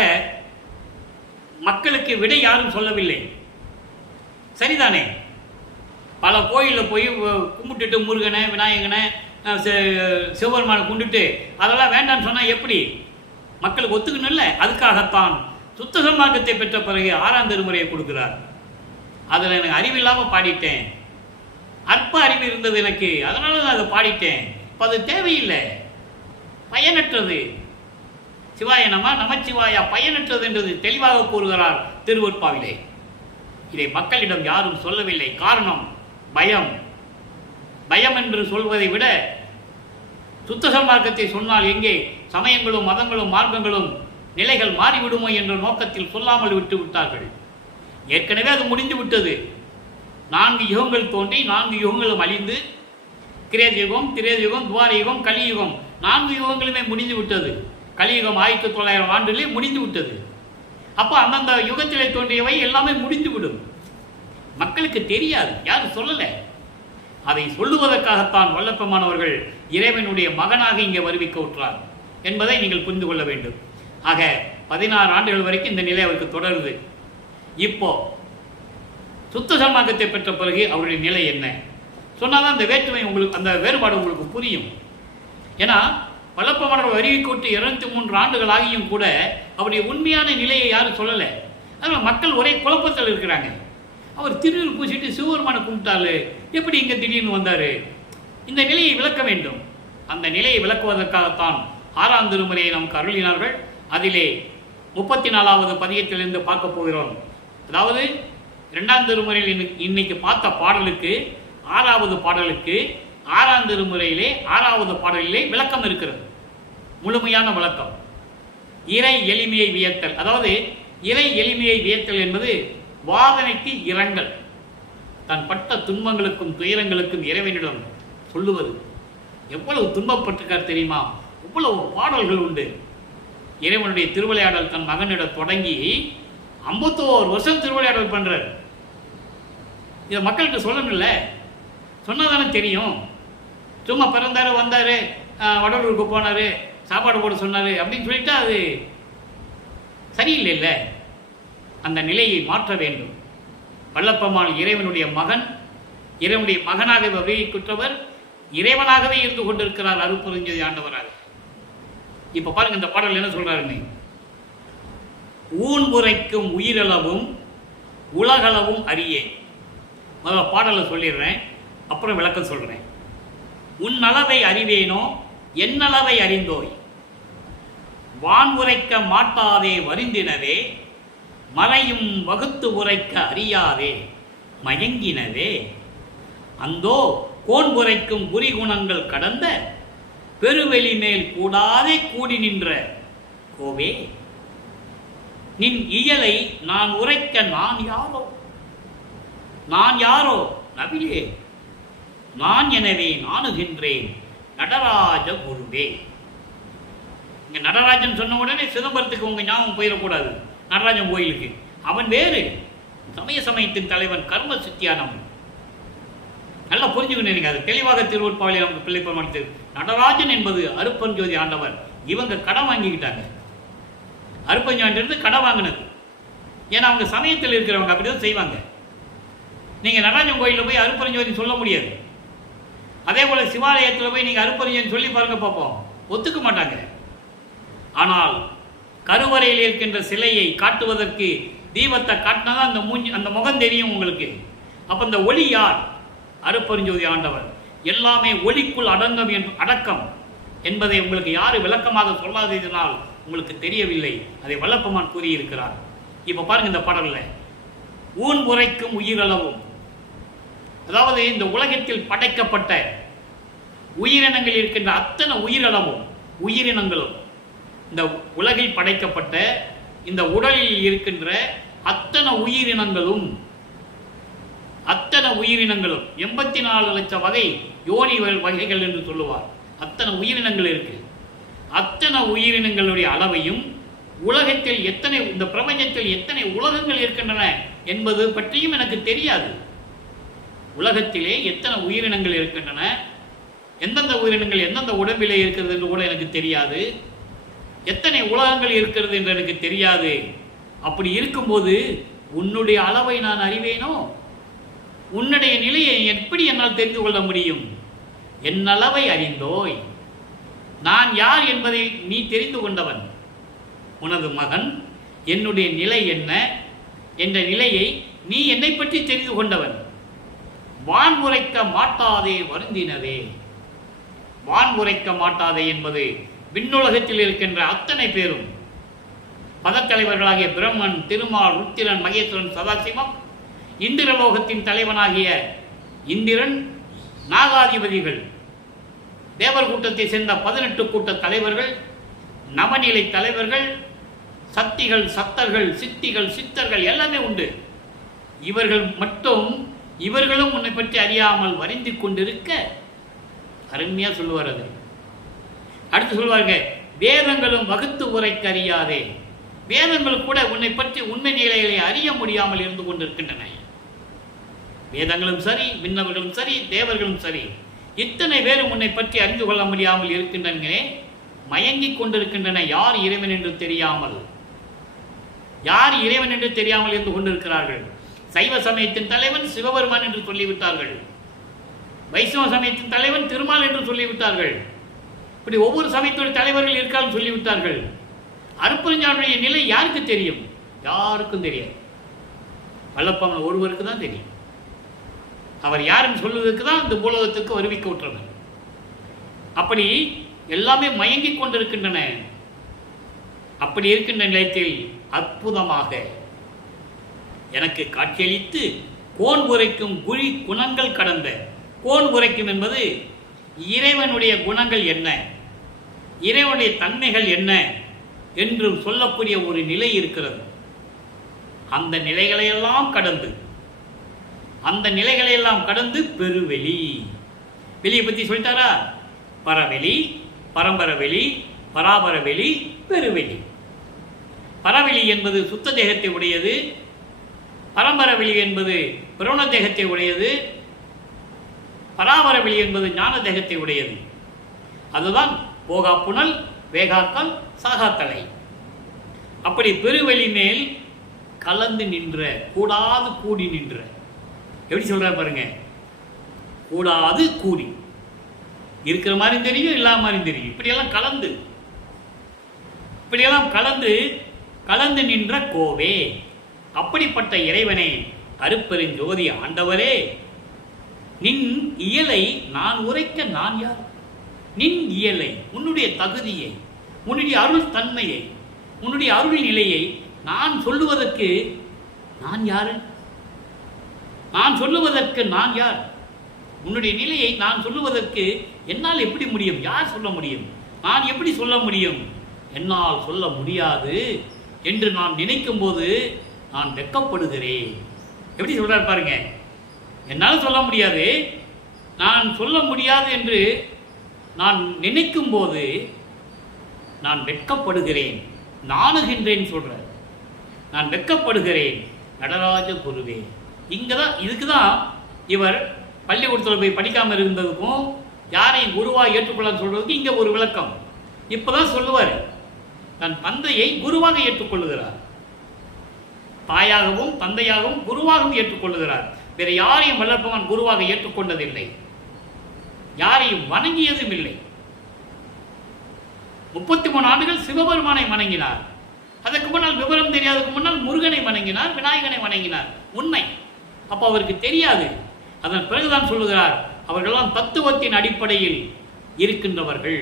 மக்களுக்கு விடை யாரும் சொல்லவில்லை. சரிதானே? பல கோயிலில் போய் கும்பிட்டுட்டு முருகனை, விநாயகனை, சிவபெருமானை கும்பிட்டுட்டு அதெல்லாம் வேண்டான்னு சொன்னால் எப்படி? மக்களுக்கு ஒத்துக்கணும் இல்லை? அதுக்காகத்தான் சுத்த சன்மார்க்கத்தை பெற்ற பிறகு 6ஆம் திருமுறையை கொடுக்கிறார். அதில் எனக்கு அறிவில்லாமல் பாடிட்டேன், அற்ப அறிவு இருந்தது எனக்கு, அதனால தான் அதை பாடிட்டேன். இப்போ அது தேவையில்லை, பயனற்றது. சிவாய நமச்சிவாயா பயனற்றது என்றது தெளிவாக கூறுகிறார் திருவொற்பாவிலே. இதை மக்களிடம் யாரும் சொல்லவில்லை. காரணம் பயம். பயம் என்று சொல்வதை விட சுத்த சன்மார்க்கத்தை சொன்னால் எங்கே சமயங்களும் மதங்களும் மார்க்கங்களும் நிலைகள் மாறிவிடுமோ என்ற நோக்கத்தில் சொல்லாமல் விட்டு விட்டார்கள். ஏற்கனவே அது முடிந்து விட்டது. 4 யுகங்கள் தோன்றி 4 யுகங்களும் அழிந்து, கிரேதயுகம், திரேதயுகம், துவாரயுகம், கலியுகம், 4 யுகங்களுமே முடிந்து விட்டது. கலியுகம் 1900 ஆண்டிலே முடிந்து விட்டது. அப்போ அந்தந்த யுகத்திலே தோன்றியவை எல்லாமே முடிந்து விடும். மக்களுக்கு தெரியாது, யாரும் சொல்லலை. அதை சொல்லுவதற்காகத்தான் வல்லப்பமானவர்கள் இறைவனுடைய மகனாக இங்கே வருவிக்க உற்றார் என்பதை நீங்கள் புரிந்து கொள்ள வேண்டும். ஆக 16 ஆண்டுகள் வரைக்கும் இந்த நிலை அவருக்கு தொடருது. இப்போ சுத்த சன்மார்க்கத்தை பெற்ற பிறகு அவருடைய நிலை என்ன சொன்னாதான் அந்த வேற்றுமை உங்களுக்கு, அந்த வேறுபாடு உங்களுக்கு புரியும். ஏன்னா வல்லப்பமானவர் அறிவிக்கொட்டு 203 ஆண்டுகள் ஆகியும் கூட அவருடைய உண்மையான நிலையை யாரும் சொல்லலை. அதனால் மக்கள் ஒரே குழப்பத்தில் இருக்கிறாங்க. அவர் திருநீர் பூசிட்டு சிவபெருமானை கும்பிட்டாரு, எப்படி இங்கே திடீர்னு வந்தார்? இந்த நிலையை விளக்க வேண்டும். அந்த நிலையை விளக்குவதற்காகத்தான் 6ஆம் திருமுறையை நமக்கு அருளினார்கள். அதிலே 34வது பதிகத்திலிருந்து பார்க்க போகிறோம். அதாவது 2ஆம் திருமுறையில் இன்னைக்கு பார்த்த பாடலுக்கு 6வது பாடலுக்கு 6ஆம் திருமுறையிலே 6வது பாடலிலே விளக்கம் இருக்கிறது. முழுமையான விளக்கம். இறை எளிமையை வியத்தல். அதாவது இறை எளிமையை வியத்தல் என்பது வாதனைக்கு இரங்கல். தன் பட்ட துன்பங்களுக்கும் துயரங்களுக்கும் இறைவனிடம் சொல்லுவது. எவ்வளவு துன்பப்பட்டிருக்கார் தெரியுமா? எவ்வளவு பாடல்கள் உண்டு. இறைவனுடைய திருவிளையாடல் தன் மகனிடம் தொடங்கி 51 வருஷம் திருவிளையாடல் பண்றார். இதை மக்களுக்கு சொல்லணும்ல, சொன்னாதானே தெரியும். சும்மா பிறந்தாரு, வந்தாரு, வடலூருக்கு போனாரு, சாப்பாடு போட சொன்னாரு அப்படின்னு சொல்லிட்டா அது சரியில்லை. இல்லை, அந்த நிலையை மாற்ற வேண்டும். வல்லப்பெருமான் இறைவனுடைய மகன், இறைவனுடைய மகனாகவே அறிவிக்கின்றவர், இறைவனாகவே இருந்து கொண்டிருக்கிறார் அருட்பெருஞ்சோதி ஆண்டவராக. இப்ப பாருங்க இந்த பாடல் என்ன சொல்றாருன்னு. ஊன்புரைக்கும் உயிரளவும் உலகளவும் அறியேன். முதல்ல பாடலை சொல்லிடுறேன், அப்புறம் விளக்கம் சொல்றேன். உன் அளவை அறிவேனோ என்னளவை அறிந்தோய், வான் உரைக்க மாட்டாதே வருந்தினவே, மறையும் வகுத்து உரைக்க அறியாதே மயங்கினவே, அந்தோ கோன் உரைக்கும் குறிகுணங்கள் கடந்த பெருவெளி மேல் கூடாதே கூடி நின்ற கோவே, நின் இயலை நான் உரைக்க நான் யாரோ, நான் யாரோ நவிலே, நான் எனவே நாணுகின்றேன் நடராஜ குருவே. இங்க நடராஜன் சொன்ன உடனே சிதம்பரத்துக்கு உங்க ஞாபகம் போயிடக்கூடாது. நடராஜன் கோயிலுக்கு அவன் வேறு, சமயத்தின் தலைவன், கர்ம சித்தியானவன். நல்லா புரிஞ்சுக்கணும். நீங்க அது தெளிவாக திருவருட்பாவில் நமக்கு பிள்ளை பிரமாணித்து. நடராஜன் என்பது அருட்பெருஞ்சோதி ஆண்டவர். இவங்க கடன் வாங்கிக்கிட்டாங்க. அருட்பெருஞ்சோதி கடன் வாங்கினது. ஏன்னா அவங்க சமயத்தில் இருக்கிறவங்க அப்படிதான் செய்வாங்க. நீங்க நடராஜன் கோயிலில் போய் அருட்பெருஞ்சோதி சொல்ல முடியாது. அதே போல சிவாலயத்தில் போய் நீங்க அருட்பெருஞ்சோதி சொல்லி பாருங்க பார்ப்போம், ஒத்துக்க மாட்டாங்க. ஆனால் கருவறையில் இருக்கின்ற சிலையை காட்டுவதற்கு தீபத்தை காட்டினாதான் அந்த அந்த முகம் தெரியும் உங்களுக்கு. அப்ப இந்த ஒளி யார்? அருட்பெருஞ்சோதி ஆண்டவர். எல்லாமே ஒளிக்குள் அடக்கம் என்பதை உங்களுக்கு யாரு விளக்கமாக சொல்லாததினால் உங்களுக்கு தெரியவில்லை. அதை வல்லப்பெருமான் கூறியிருக்கிறார். இப்ப பாருங்க இந்த பாடல்ல, ஊன் உரைக்கும் உயிரளவும், அதாவது இந்த உலகத்தில் படைக்கப்பட்ட உயிரினங்கள் இருக்கின்ற அத்தனை உயிரளவும், உயிரினங்களும், இந்த உலகில் படைக்கப்பட்ட இந்த உடலில் இருக்கின்ற அத்தனை உயிரினங்களும் 84 லட்சம் வகை யோனி வகைகள் என்று சொல்லுவார். அத்தனை உயிரினங்கள் இருக்கு. அத்தனை உயிரினங்களுடைய அளவையும், உலகத்தில் எத்தனை, இந்த பிரபஞ்சத்தில் எத்தனை உலகங்கள் இருக்கின்றன என்பது பற்றியும் எனக்கு தெரியாது. உலகத்திலே எத்தனை உயிரினங்கள் இருக்கின்றன, எந்தெந்த உயிரினங்கள் எந்தெந்த உடம்பிலே இருக்கிறது என்று கூட எனக்கு தெரியாது. எத்தனை உலகங்கள் இருக்கிறது என்று எனக்கு தெரியாது. அப்படி இருக்கும்போது உன்னுடைய அளவை நான் அறிவேனோ? உன்னுடைய நிலையை எப்படி என்னால் தெரிந்து கொள்ள முடியும்? என் அளவை அறிந்தோய், நான் யார் என்பதை நீ தெரிந்து கொண்டவன், உனது மகன், என்னுடைய நிலை என்ன என்ற நிலையை நீ என்னை பற்றி தெரிந்து கொண்டவன். வான் உரைக்க மாட்டாதே வருந்தினவே. வான் உரைக்க மாட்டாதே என்பது விண்ணுலகத்தில் இருக்கின்ற அத்தனை பேரும், பதத்தலைவர்களாகிய பிரம்மன், திருமால், ருத்திரன், மகேஸ்வரன், சதாசிவம், இந்திரலோகத்தின் தலைவனாகிய இந்திரன், நாகாதிபதிகள், தேவர் கூட்டத்தை சேர்ந்த 18 கூட்ட தலைவர்கள், நவநிலை தலைவர்கள், சக்திகள், சத்தர்கள், சித்திகள், சித்தர்கள் எல்லாமே உண்டு. இவர்கள் மட்டும், இவர்களும் உன்னை பற்றி அறியாமல் வருந்தி கொண்டிருக்க அருமையா சொல்லுவார். அது அடுத்து சொல்வார்கள், வேதங்களும் வகுத்து உரைக்க அறியாதே. வேதங்கள் கூட உன்னை பற்றி உண்மை நிலைகளை அறிய முடியாமல் இருந்து கொண்டிருக்கின்றன. வேதங்களும் சரி, விண்ணவர்களும் சரி, தேவர்களும் சரி, இத்தனை பேரும் உன்னை பற்றி அறிந்து கொள்ள முடியாமல் இருக்கின்றனே, மயங்கிக் கொண்டிருக்கின்றன. யார் இறைவன் என்று தெரியாமல், யார் இறைவன் என்று தெரியாமல் இருந்து கொண்டிருக்கிறார்கள். சைவ சமயத்தின் தலைவன் சிவபெருமான் என்று சொல்லிவிட்டார்கள். வைஷ்ணவ சமயத்தின் தலைவன் திருமால் என்று சொல்லிவிட்டார்கள். இப்படி ஒவ்வொரு சமயத்துடைய தலைவர்கள் இருக்காலும் சொல்லிவிட்டார்கள். அருட்பெருஞ்சானுடைய நிலை யாருக்கு தெரியும்? யாருக்கும் தெரியாது. வல்லப்பன் ஒருவருக்கு தான் தெரியும். அவர் யாருன்னு சொல்வதற்கு தான் இந்த பூலோகத்துக்கு வருவிக்க விட்டுறவர். அப்படி எல்லாமே மயங்கிக் கொண்டிருக்கின்றன. அப்படி இருக்கின்ற நிலையத்தில் அற்புதமாக எனக்கு காட்சியளித்து கோன் உரைக்கும் குழி குணங்கள் கடந்த, கோன் உரைக்கும் என்பது இறைவனுடைய குணங்கள் என்ன, இறைவனுடைய தன்மைகள் என்ன என்று சொல்லக்கூடிய ஒரு நிலை இருக்கிறது. அந்த நிலைகளையெல்லாம் கடந்து, அந்த நிலைகளையெல்லாம் கடந்து பெருவெளி, வெளியை பற்றி சொல்லிட்டாரா? பரவெளி, பரம்பரவெளி, பராபரவெளி, பெருவெளி. பரவெளி என்பது சுத்த தேகத்தை உடையது, பரம்பரவெளி என்பது பிரண தேகத்தை உடையது, பராபரவெளி என்பது ஞான தேகத்தை உடையது. அதுதான் போகா புனல், வேகாக்கல், சாகாத்தலை. அப்படி பெருவெளி மேல் கலந்து நின்ற, கூடாது கூடி நின்ற. எப்படி சொல்றாரு பாருங்க, கூடாது கூடி, இருக்கிற மாதிரி தெரியும், இல்லாத மாதிரி தெரியும். இப்படியெல்லாம் கலந்து, இப்படியெல்லாம் கலந்து கலந்து நின்ற கோவே. அப்படிப்பட்ட இறைவனே, அருட்பெருஞ்சோதி ஆண்டவரே, நின் இயலை நான் உரைக்க நான் யார்? நின் இயலை, உன்னுடைய தகுதியை, உன்னுடைய அருள் தன்மையை, உன்னுடைய அருள் நிலையை நான் சொல்லுவதற்கு நான் யாரு? நான் சொல்லுவதற்கு நான் யார்? உன்னுடைய நிலையை நான் சொல்லுவதற்கு என்னால் எப்படி முடியும்? யார் சொல்ல முடியும்? நான் எப்படி சொல்ல முடியும்? என்னால் சொல்ல முடியாது என்று நான் நினைக்கும் போது நான் வெட்கப்படுகிறேன். எப்படி சொல்றார் பாருங்க, என்னால் சொல்ல முடியாது, நான் சொல்ல முடியாது என்று நான் நினைக்கும் போது நான் வெட்கப்படுகிறேன், நாணுகின்றேன் சொல்றார். நான் வெட்கப்படுகிறேன் நடராஜ குருவே. இங்கதான், இதுக்கு தான் இவர் பள்ளிக்கூடத்தில் போய் படிக்காமல் இருந்ததுக்கும் யாரையும் குருவாக ஏற்றுக்கொள்ளன்னு சொல்றதுக்கு இங்கே ஒரு விளக்கம். இப்போதான் சொல்லுவார், தன் தந்தையை குருவாக ஏற்றுக்கொள்ளுகிறார், தாயாகவும் தந்தையாகவும் குருவாகவும் ஏற்றுக்கொள்ளுகிறார். வேற யாரையும் வல்லற்பவன் குருவாக ஏற்றுக்கொண்டதில்லை, யாரையும் வணங்கியதும் இல்லை. 33 ஆண்டுகள் சிவபெருமானை வணங்கினார். அதற்கு முன்னால் விவரம் தெரியாததுக்கு முன்னால் முருகனை வணங்கினார், விநாயகனை வணங்கினார். உண்மை. அப்போ அவருக்கு தெரியாது. அதன் பிறகுதான் சொல்லுகிறார், அவர்களெல்லாம் தத்துவத்தின் அடிப்படையில் இருக்கின்றவர்கள்,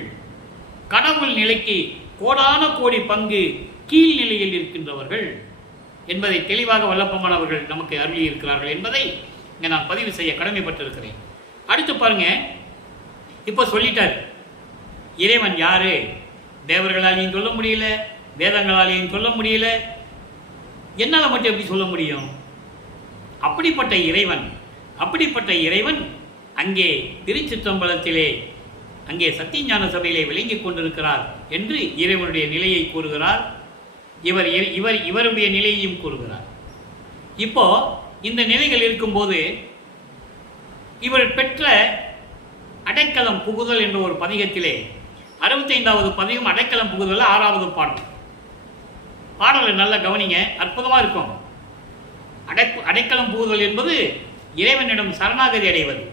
கடவுள் நிலைக்கு கோடான கோடி பங்கு கீழ்நிலையில் இருக்கின்றவர்கள் என்பதை தெளிவாக வல்லப்பமான அவர்கள் நமக்கு அருளி இருக்கிறார்கள் என்பதை இங்கே நான் பதிவு செய்ய கடமைப்பட்டிருக்கிறேன். அடுத்து பாருங்க, இப்போ சொல்லிட்டார் இறைவன் யாரு? தேவர்களாலையும் சொல்ல முடியல, வேதங்களாலையும் சொல்ல முடியல, என்னால் மட்டும் எப்படி சொல்ல முடியும்? அப்படிப்பட்ட இறைவன், அப்படிப்பட்ட இறைவன் அங்கே திருச்சிற்றம்பலத்திலே, அங்கே சத்தியஞான சபையிலே விளங்கிக் கொண்டிருக்கிறார் என்று இறைவனுடைய நிலையை கூறுகிறார். இவருடைய நிலையையும் கூறுகிறார். இப்போ இந்த நிலைகள் இருக்கும்போது இவர் பெற்ற அடைக்கலம் புகுதல் என்ற ஒரு பதிகத்திலே 65வது பதிகம் அடைக்கலம் புகுதல் 6வது பாடல். பாடலை நல்லா கவனிங்க, அற்புதமாக இருக்கும். அடைக்கலம் புகுதல் என்பது இறைவனிடம் சரணாகதி அடைவது.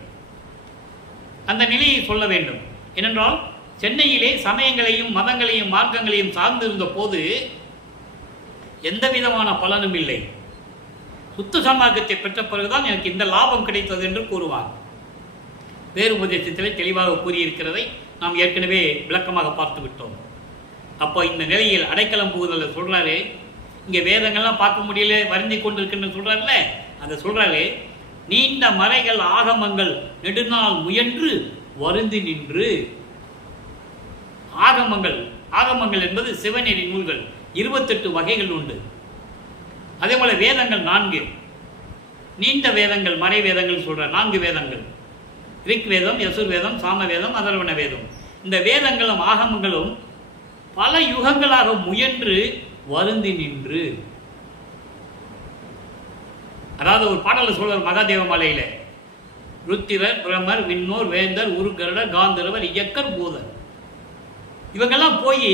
அந்த நிலையை சொல்ல வேண்டும். ஏனென்றால் சென்னையிலே சமயங்களையும் மதங்களையும் மார்க்கங்களையும் சார்ந்திருந்த போது எந்த விதமான பலனும் இல்லை. சுத்த சன்மார்க்கத்தை பெற்ற பிறகுதான் எனக்கு இந்த லாபம் கிடைத்தது என்று கூறுவார். பேருபதேசத்திலே தெளிவாக கூறியிருக்கிறதை நாம் ஏற்கனவே விளக்கமாக பார்த்து விட்டோம். அப்போ இந்த நிலையில் அடைக்கலம் புகுதல் சொல்றாரு. இங்கே வேதங்கள்லாம் பார்க்க முடியல, வருந்தி கொண்டிருக்கின்ற சொல்றாருல, அதை சொல்றாரு. நீண்ட மறைகள் ஆகமங்கள் நெடுநாள் முயன்று வருந்தி நின்று. ஆகமங்கள், ஆகமங்கள் என்பது சிவநெறி நூல்கள், 28 வகைகள் உண்டு. அதே போல வேதங்கள் 4, நீண்ட வேதங்கள், மறை வேதங்கள் சொல்ற 4 வேதங்கள், ரிக் வேதம், யசுர் வேதம், சாம வேதம், அதர்வண வேதம். இந்த வேதங்களும் ஆகமங்களும் பல யுகங்களாக முயன்று வருந்தி நின்று. அதாவது ஒரு பாடலில் சொல்வார் மகாதேவ மாலையில், ருத்திரர் பிரமர் விண்ணோர் வேந்தர் உருகரடர் காந்தரவர் இயக்கர் பூதர், இவங்கெல்லாம் போய்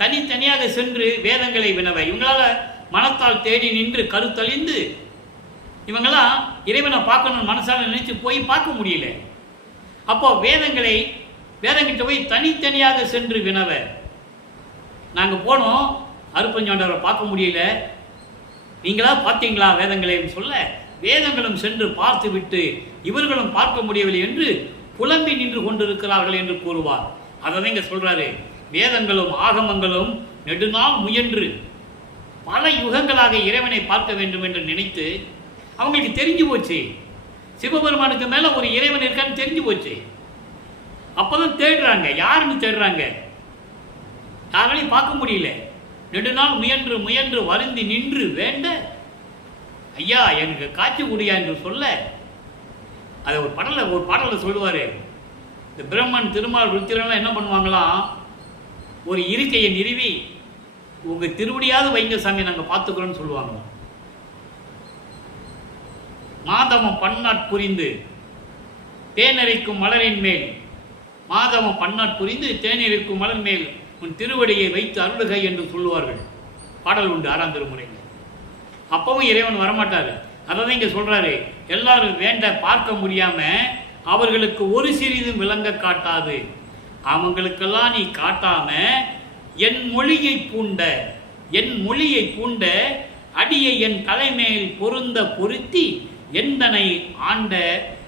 தனித்தனியாக சென்று வேதங்களை வினவ, இவங்களால மனத்தால் தேடி நின்று கருத்தழிந்து இவங்கெல்லாம் இறைவனை பார்க்கணும்னு மனசால நினைச்சு போய் பார்க்க முடியல. அப்போ வேதங்கிட்ட போய் தனித்தனியாக சென்று வினவ, நாங்கள் போனோம் அருப்பஞ்சாண்டவரை பார்க்க முடியல, நீங்களா பார்த்தீங்களா வேதங்களையும் சொல்ல, வேதங்களும் சென்று பார்த்து விட்டு இவர்களும் பார்க்க முடியவில்லை என்று புலம்பி நின்று கொண்டிருக்கிறார்கள் என்று கூறுவார். அதை இங்கே சொல்றாரு, வேதங்களும் ஆகமங்களும் நெடுநாள் முயன்று பல யுகங்களாக இறைவனை பார்க்க வேண்டும் என்று நினைத்து அவங்களுக்கு தெரிஞ்சு போச்சு, சிவபெருமானுக்கு மேல ஒரு இறைவன் இருக்கான்னு தெரிஞ்சு போச்சு. அப்பதான் தேடுறாங்க, யாருன்னு தேடுறாங்க, யாராலையும் பார்க்க முடியல. நெடுநாள் முயன்று முயன்று வருந்தி நின்று வேண்ட, ஐயா எனக்கு காட்சி கூடியா என்று சொல்ல, அதை ஒரு பாடலில் சொல்லுவாரு, இந்த பிரம்மன் திருமால் ருத்திரன்லாம் என்ன பண்ணுவாங்களாம், ஒரு இருக்கையை நிறுவி உங்க திருவடியாவது வைங்க சாமி நாங்கள் பார்த்துக்கிறோன்னு சொல்லுவாங்களாம். மாதவம் பன்னாட்புரிந்து தேனரைக்கும் மலரின் மேல், மாதவம் பன்னாட்புரிந்து தேனரைக்கும் மலர் மேல் உன் திருவடியை வைத்து அருளுகை என்று சொல்லுவார்கள். பாடல் உண்டு 6ஆம் திருமுறையில். அப்பவும் இறைவன் வரமாட்டார். அதான் இங்கே சொல்றாரு, எல்லாரும் வேண்ட பார்க்க முடியாம அவர்களுக்கு ஒரு சிறிதும் விளங்க காட்டாது, அவங்களுக்கெல்லாம் நீ காட்டாம என் மொழியை பூண்ட அடியை என் தலைமேல் பொருந்த பொருத்தி எந்தனை ஆண்ட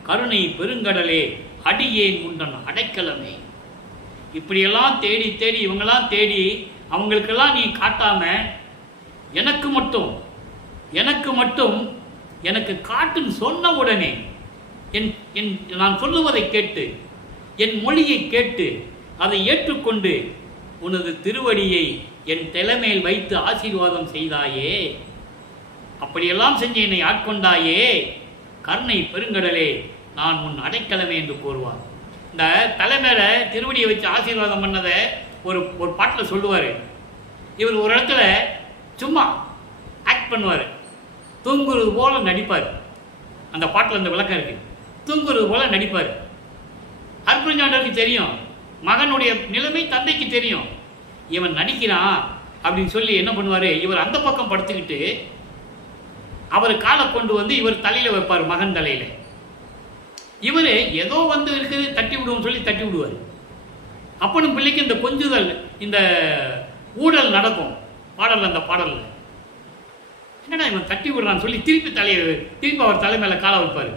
கருணை பெருங்கடலே அடியேன் உண்டன் அடைக்கலமே. இப்படியெல்லாம் தேடி தேடி இவங்கெல்லாம் தேடி அவங்களுக்கெல்லாம் நீ காட்டாம எனக்கு மட்டும் எனக்கு காட்டுன்னு சொன்ன உடனே நான் சொல்லுவதை கேட்டு என் மொழியை கேட்டு அதை ஏற்றுக்கொண்டு உனது திருவடியை என் தலைமையில் வைத்து ஆசீர்வாதம் செய்தாயே, அப்படியெல்லாம் செஞ்சு என்னை ஆட்கொண்டாயே, கருணை பெருங்கடலே நான் உன் அடைக்கலமே என்று கூறுவார். இந்த தலைமையில திருவடியை வச்சு ஆசீர்வாதம் பண்ணதை ஒரு பாட்டில் சொல்லுவார். இவர் ஒரு இடத்துல சும்மா ஆக்ட் பண்ணுவார், தூங்குறது போல நடிப்பார். அந்த பாட்டில் அந்த விளக்கம் இருக்கு, தூங்குறது போல நடிப்பார். அருப்பஞ்சாண்டருக்கு தெரியும், மகனுடைய நிலைமை தந்தைக்கு தெரியும், இவன் நடிக்கிறான் அப்படின்னு சொல்லி என்ன பண்ணுவார், இவர் அந்த பக்கம் படுத்துக்கிட்டு அவர் காலை கொண்டு வந்து இவர் தலையில வைப்பார், மகன் தலையில. இவர் ஏதோ வந்து இருக்குது தட்டி விடுவோம் சொல்லி தட்டி விடுவார். அப்பனும் பிள்ளைக்கு இந்த கொஞ்சுதல், இந்த ஊழல் நடக்கும். அந்த பாடல்ல என்னடா இவன் தட்டி விடுறான்னு சொல்லி திருப்பி அவர் தலை மேல காலை வைப்பார்.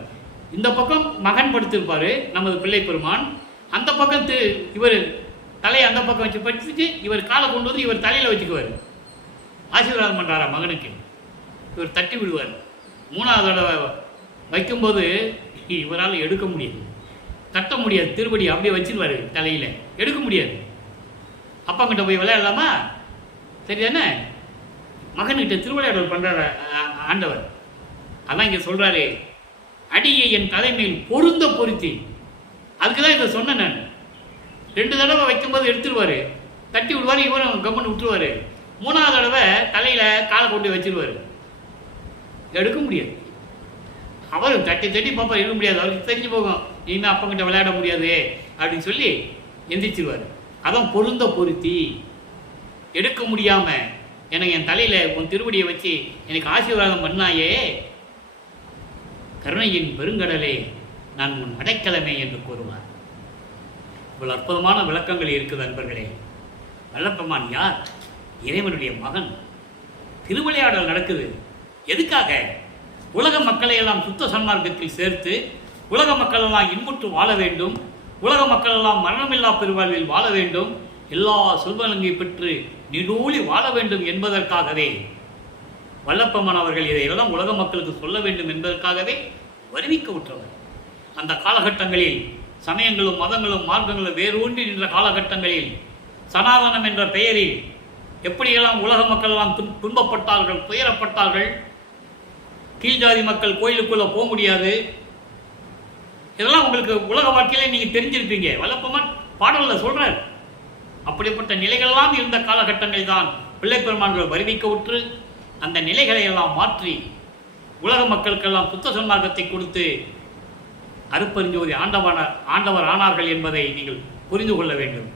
இந்த பக்கம் மகன் படுத்திருப்பாரு நமது பிள்ளை பெருமான், அந்த பக்கம் இவர் தலையை அந்த பக்கம் வச்சு படிச்சுட்டு இவர் காலை கொண்டு வந்து இவர் தலையில வச்சுக்குவார். ஆசீர்வாதம் பண்றாரா மகனுக்கு, இவர் தட்டி விடுவார். 3வது தடவை வைக்கும்போது இவரால் எடுக்க முடியாது, தட்ட முடியாது, திருப்படி அப்படியே வச்சிருவாரு தலையில, எடுக்க முடியாது. அப்பா கிட்ட போய் விளையாடலாமா, சரிதானே? மகன்கிட்ட திருவிளையாடல் பண்றாரு ஆண்டவர். அதான் இங்க சொல்றாரு, அடியை என் தலைமையில் பொருந்த பொருத்தி. அதுக்குதான் இதை சொன்னேன் நான். 2 தடவை வைக்கும்போது எடுத்துருவாரு, தட்டி விடுவாரு, இவரும் கம்மன் விட்டுருவாரு. 3வது தடவை தலையில காலை கொண்டு வச்சிருவாரு, எடுக்க முடியாது. அவரும் தட்டி தட்டி பாப்பா எடுக்க முடியாது, அவருக்கு தெரிஞ்சு போகும், இனிமே அப்பங்கிட்ட விளையாட முடியாது அப்படின்னு சொல்லி எந்திரிச்சிருவாரு. அதான் பொருந்த பொருத்தி. எடுக்க முடியாம எனக்கு என் தலையில உன் திருவடியை வச்சு எனக்கு ஆசீர்வாதம் பண்ணாயே, கருணையின் பெருங்கடலே நான் உன் அடைக்கலமே என்று கூறுவார். இவ்வளவு அற்புதமான விளக்கங்கள் இருக்குது அன்பர்களே. வல்லப்பெருமான் யார்? இறைவனுடைய மகன். திருவிளையாடல் நடக்குது. எதுக்காக? உலக மக்களை எல்லாம் சுத்த சன்மார்க்கத்தில் சேர்த்து உலக மக்கள் எல்லாம் இன்புற்று வாழ வேண்டும், உலக மக்கள் எல்லாம் மரணமில்லா பெருவாழ்வில் வாழ வேண்டும், எல்லா செல்வங்களை பெற்று நீடூழி வாழ வேண்டும் என்பதற்காகவே வல்லப்பெருமான் அவர்கள் இதையெல்லாம் உலக மக்களுக்கு சொல்ல வேண்டும் என்பதற்காகவே வருவிக்க விட்டவர். அந்த காலகட்டங்களில் சமயங்களும் மதங்களும் மார்க்கங்களும் வேரூன்றி நின்ற காலகட்டங்களில் சனாதனம் என்ற பெயரில் எப்படியெல்லாம் உலக மக்கள் எல்லாம் துன்பப்பட்டார்கள், துயரப்பட்டார்கள். கீழ்ஜாதி மக்கள் கோயிலுக்குள்ள போக முடியாது. இதெல்லாம் உங்களுக்கு உலக வாழ்க்கையில நீங்க தெரிஞ்சிருப்பீங்க. வல்லப்பெருமான் பாடல்ல சொல்றார். அப்படிப்பட்ட நிலைகளெல்லாம் இருந்த காலகட்டங்கள் தான் பிள்ளை பெருமான்கள் வருவிக்க உற்று அந்த நிலைகளை எல்லாம் மாற்றி உலக மக்களுக்கெல்லாம் சுத்த சன்மார்க்கத்தை கொடுத்து அருட்பெருஞ்சோதி ஆண்டவர் ஆனார்கள் என்பதை நீங்கள் புரிந்து கொள்ள வேண்டும்.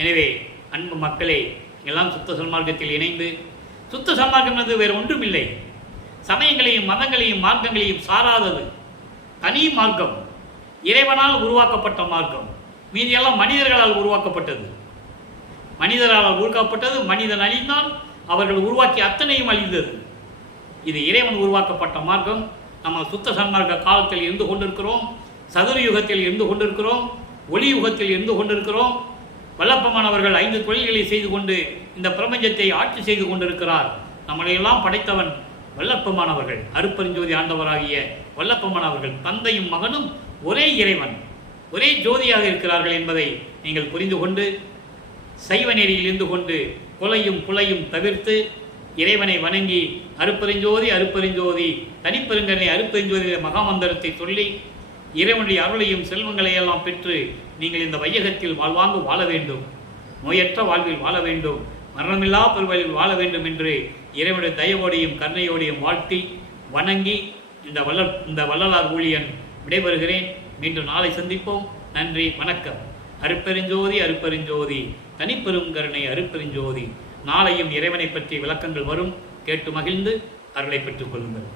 எனவே அன்பு மக்களே, எல்லாம் சுத்த சன்மார்க்கத்தில் இணைந்து, சுத்த சன்மார்க்கம் என்பது வேறு ஒன்றுமில்லை, சமயங்களையும் மதங்களையும் மார்க்கங்களையும் சாராதது தனி மார்க்கம், இறைவனால் உருவாக்கப்பட்ட மார்க்கம். மீதியெல்லாம் மனிதர்களால் உருவாக்கப்பட்டது. மனிதன் அழிந்தால் அவர்கள் உருவாக்கி அத்தனையும் அழிந்தது. இது இறைவன் உருவாக்கப்பட்ட மார்க்கம். நம்ம சுத்த சன்மார்க்க காலத்தில் இருந்து கொண்டிருக்கிறோம், சதுர யுகத்தில் இருந்து கொண்டிருக்கிறோம், ஒளி யுகத்தில் இருந்து கொண்டிருக்கிறோம். வல்லப்பமானவர்கள் 5 தொழில்களை செய்து கொண்டு இந்த பிரபஞ்சத்தை ஆட்சி செய்து கொண்டிருக்கிறார். நம்மளையெல்லாம் படைத்தவன் வல்லப்பமானவர்கள், அருட்பெருஞ்சோதி ஆண்டவராகிய வல்லப்பமானவர்கள். தந்தையும் மகனும் ஒரே இறைவன், ஒரே ஜோதியாக இருக்கிறார்கள் என்பதை நீங்கள் புரிந்து கொண்டு, சைவ நெறியில் இருந்து கொண்டு கொலையும் புலையும் தவிர்த்து இறைவனை வணங்கி அருட்பெருஞ்சோதி அருட்பெருஞ்சோதி தனிப்பெருங்கனை அருட்பெருஞ்சோதி மகாமந்திரத்தை சொல்லி இறைவனுடைய அருளையும் செல்வங்களையெல்லாம் பெற்று நீங்கள் இந்த வையகத்தில் வாழ்வாங்கு வாழ வேண்டும், நோயற்ற வாழ்வில் வாழ வேண்டும், மரணமில்லா பெருவழியில் வாழ வேண்டும் என்று இறைவனுடைய தயவோடையும் கருணையோடையும் வாழ்த்தி வணங்கி இந்த வள்ளலார் ஊழியன் விடைபெறுகிறேன். மீண்டும் நாளை சந்திப்போம். நன்றி, வணக்கம். அருட்பெருஞ்சோதி அருட்பெருஞ்சோதி தனிப்பெரும் கருணை அருட்பெருஞ்சோதி. நாளையும் இறைவனை பற்றி விளக்கங்கள் வரும், கேட்டு மகிழ்ந்து அருளை பெற்றுக் கொள்ளுங்கள்.